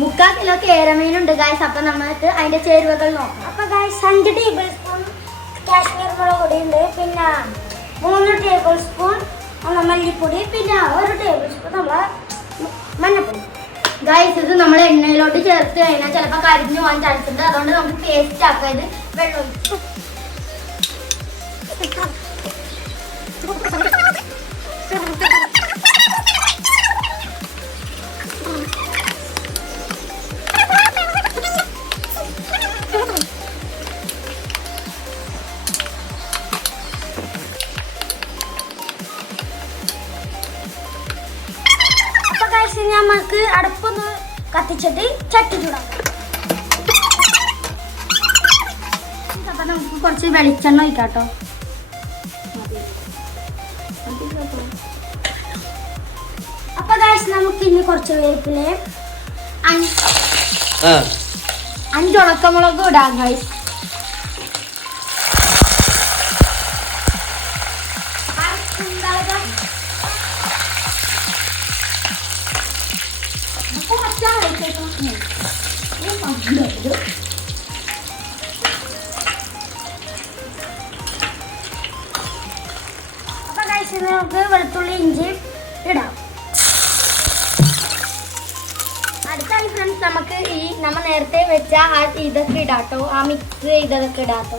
3/4 kilo കേരമീനുണ്ട് guys. അപ്പൊ നമുക്ക് അതിന്റെ ചേരുവകൾ നോക്കാം. അപ്പൊ ഗൈസ് 5 ടേബിൾ സ്പൂൺ കാശ്മീർ മുളക് പൊടി ഉണ്ട്, പിന്നെ 3 ടേബിൾ സ്പൂൺ മല്ലിപ്പൊടി, പിന്നെ 1 ടേബിൾ സ്പൂൺ നമ്മളെ മഞ്ഞപ്പൊടി. ഗൈസ് ഇത് നമ്മൾ എണ്ണയിലോട്ട് ചേർത്ത് കഴിഞ്ഞാൽ ചിലപ്പോൾ കരിഞ്ഞു പോകാൻ ചാൻസ് ഉണ്ട്. അതുകൊണ്ട് നമുക്ക് പേസ്റ്റ് ആക്കാം. ഇത് വെള്ളം ഒഴിച്ചു. നമുക്ക് അടുപ്പൊന്ന് കത്തിച്ചിട്ട് ചട്ടി ചൂടാക്കാം. അപ്പൊ നമുക്ക് കുറച്ച് വെളിച്ചെണ്ണ ഒഴിക്കാട്ടോ. അപ്പൊ ഗൈസ് നമുക്ക് ഇനി കുറച്ച് വേപ്പില, 5 ഉണക്കമുളക് ഇടാം ഗൈസ്. അപ്പൊ ഗൈസ് നമുക്ക് വെളുത്തുള്ളി ഇഞ്ചി ഇടാം. അടുത്തായി ഫ്രണ്ട്സ് നമുക്ക് ഈ നമ്മൾ നേരത്തെ വെച്ച ആ ഇതൊക്കെ ഇടാട്ടോ. ആ മിക്സ് ചെയ്തതൊക്കെ ഇടാട്ടോ.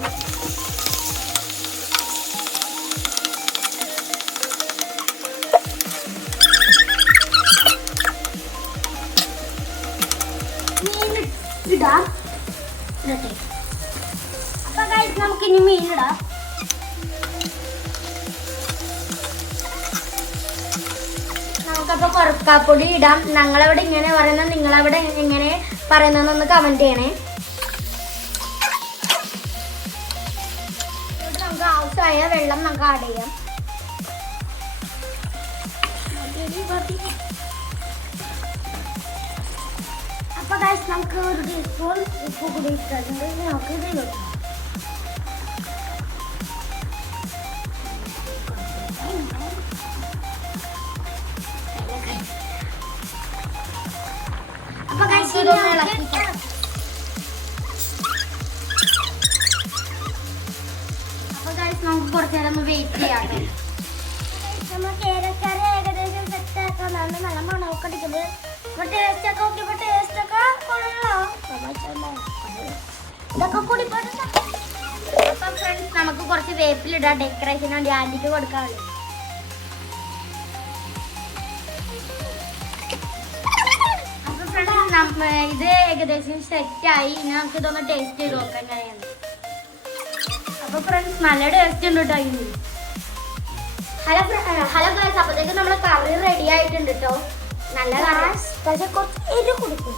ഇടാം. അപ്പൊ ഗൈസ് നമുക്ക് ഇനി മീനിടാം. നമുക്കപ്പോ കുറക്കാപ്പൊടി ഇടാം. ഞങ്ങളവിടെ ഇങ്ങനെ പറയുന്നത്, നിങ്ങളവിടെ എങ്ങനെ പറയുന്നതെന്നൊന്ന് കമന്റ് ചെയ്യണേ. നമുക്ക് ആവശ്യമായ വെള്ളം നമുക്ക് ആഡ് ചെയ്യാം. അപ്പൊ ഗൈസ് നമുക്ക് 1 ടീസ്പൂൺ ഉപ്പ് കൂടി ഇട്ടിട്ടുണ്ട്. നമുക്ക് ഇത് കൊടുക്കാം. അപ്പൊ ഗൈസ് നമുക്ക് കുറച്ച് നേരം ഒന്ന് വെയിറ്റ് ചെയ്യാം. നമ്മൾ കേരക്കറി ഏകദേശം സെറ്റ് ആക്കാനാണ്. നല്ല മണമൊക്കെ അടിക്കുന്നത്. ടേസ്റ്റ് ഒക്കെ നോക്കിയപ്പോ ടേസ്റ്റ് ഒക്കെ കൊള്ളാം. ഇതൊക്കെ കൂടി അപ്പം ഫ്രണ്ട്സ് നമുക്ക് കുറച്ച് വേപ്പിലിടാം. ഡെക്കറേഷന് വേണ്ടി ആന്റിക്ക് കൊടുക്കാറുണ്ട്. അപ്പൊ ഫ്രണ്ട്സ് ഇത് ഏകദേശം സെറ്റായി. ഇനി നമുക്ക് ഇതൊന്ന് ടേസ്റ്റ് ചെയ്ത് നോക്കാം എങ്ങനെയാണ്. അപ്പൊ ഫ്രണ്ട്സ് നല്ല ടേസ്റ്റ് ഉണ്ട് കേട്ടോ ഇനി. ഹലോ ഗൈസ്, അപ്പോഴത്തേക്ക് നമ്മളെ കറി റെഡി ആയിട്ടുണ്ട് കേട്ടോ. നല്ല പക്ഷെ കുറച്ച് എരി കൊടുക്കും.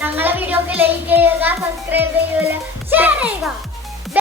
ഞങ്ങളെ വീഡിയോക്ക് ലൈക്ക് ചെയ്യുക, സബ്സ്ക്രൈബ് ചെയ്യുക, ഷെയർ ചെയ്യുക.